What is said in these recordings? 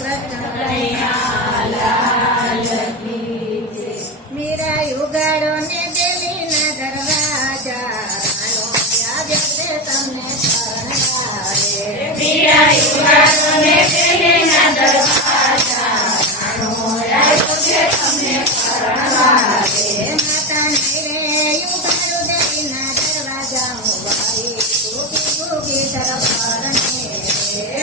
કૃષ્ણ મીરા યુગાડો ને દેવીના દરવાજા રાણો આવ્યા છે તમને શરણારે મીરા યુગાડો ને દેવીના દરવાજા રાણો આવ્યો છે તમને શરણારે માતા નહીં રે યુગાડો દેવીના દરવાજા મુબારી ગોગી ગોગી દરબારને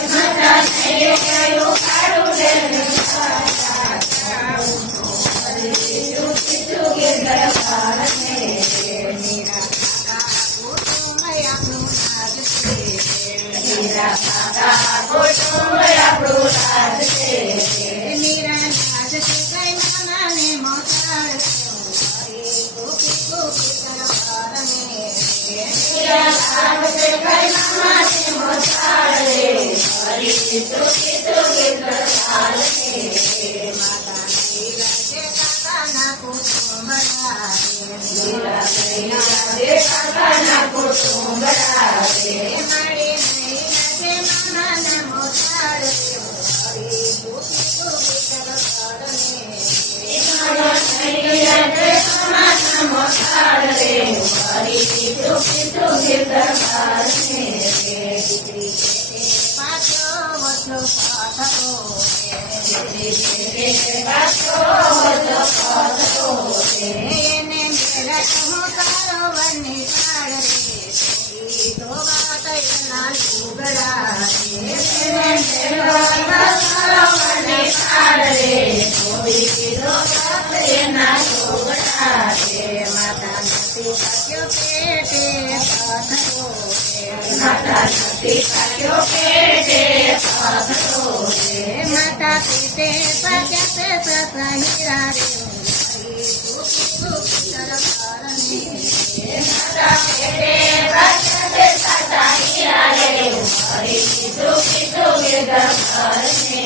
માતા નહીં રે યુગાડો દેવીના દરવાજા ચૂકી ચૂકી દરબારને મીરા કાકા કુટુંબ આપણું રાજ છે મીરા કાકા કુટુંબ આપણું રાજ છે મીરા રાજ છે કઈ મામાને મોસાળ ગોપી ગોપી દરબારને મીરા રાજ છે કઈ મામાને મોસાળે હરી ચૂકી ચૂકી દરબારને માતા નહીં રાજે કાકાના કુટુંબ મીરા નહીં રાજે કાકાના કુટુંબ રાજે મારી નહીં રાજે મામાના મોસાળ હરી ગોપી ગોપી દરબારને મારા નહીં રાજે કાકાના મોસાળે હરી ચૂકી ચૂકી દરબારને દીકરી છે પાછો વચલો પાથરો એને મેળા કહો તારો વની કાળ રે તો વાત એના લુગડા માતા નથી પાક્યો પેટે પાથરો માતા પેટે પાક્યા છે સસા હીરા રે ગોપી ગોપી દરબારને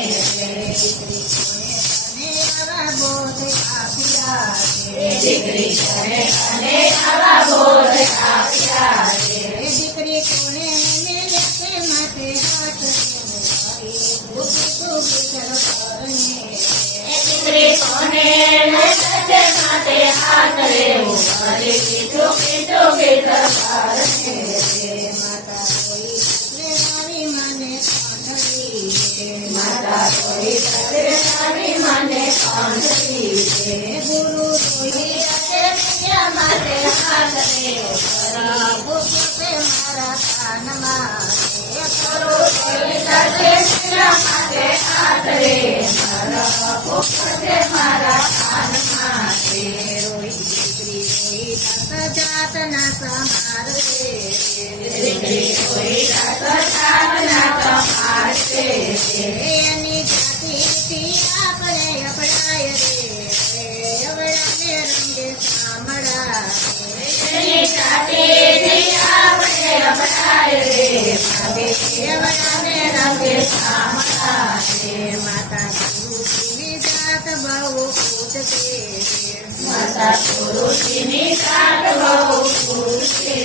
દીકરી કોને અને આવા બોધ આપ્યા છે દીકરી કોને મેલે છે માથે હાથ ગોપી ગોપી દરબારને દીકરી કોને માથે હાથ રેવું હરી ચૂકી ચૂકી દરબારને માતા કોઈ આવી મને કાંઠળી માતા કોઈ સાથે આવી મને કાંઠી ગુરુ રોહી માથે હાથ રેવું ભૂખ્યો છે મારા કાનમાં કરો કોઈ સાથે માથે હાથ રે મારા પોખતે મારા કાનમાં રોહી દીકરી રોહી જાતના સમાર રે દીકરી કોઈ સાધના કમાશે એની જાતિથી આપણે અપડાય રે અવળાને રંગે સાંભળા એની જાતિથી આપણે અપનાય રે અવળાને રંગે સામળા માતા ગુરુજીની જાત બહુ પૂછશે માતા પુરુષની સાત બહુ પૂછે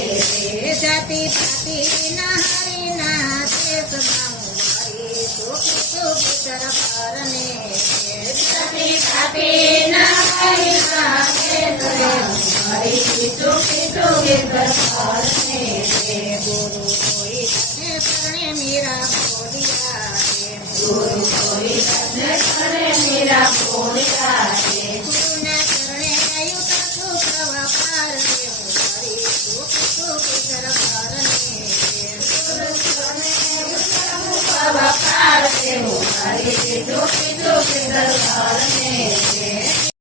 જાતિ જાતિ ના હરી ના તે સદાઉ મારી ચોકી ચોકી દરબારને સતી સતી ના હરી ચૂકી ચૂકી દરબારને ગુરુ કોઈ શરણે મીરા બોલિયા ગુરુ કોઈ રત્ન કરે મીરા બોલ્યા ગુરુના શરણે આયુતા સુખવા પાર દેવું મારી ચોકી ચોકી દરબારને વકાર દેવું હરી ચૂકી ચૂકી દરબારને